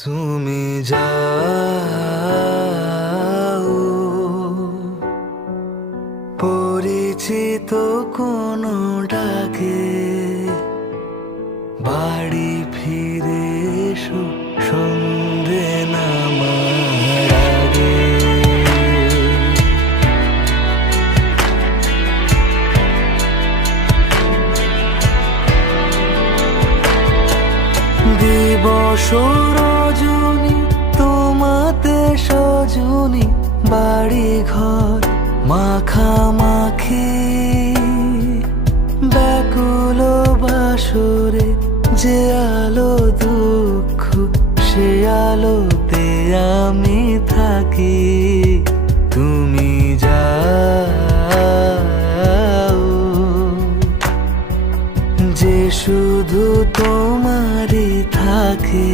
তুমি যাও পরিচিত কোনো ডাকে, বাড়ি ফিরে এসো সন্ধে নামার আগে। দিবস রজনী তোমাতে সজনী, বাড়ি ঘর মাখামাখি, ব্যাকুল বাসরে যে আলো দুঃখ সে আলোতে আমি থাকি। তুমি যাও যে শুধু তোমারই থাকে।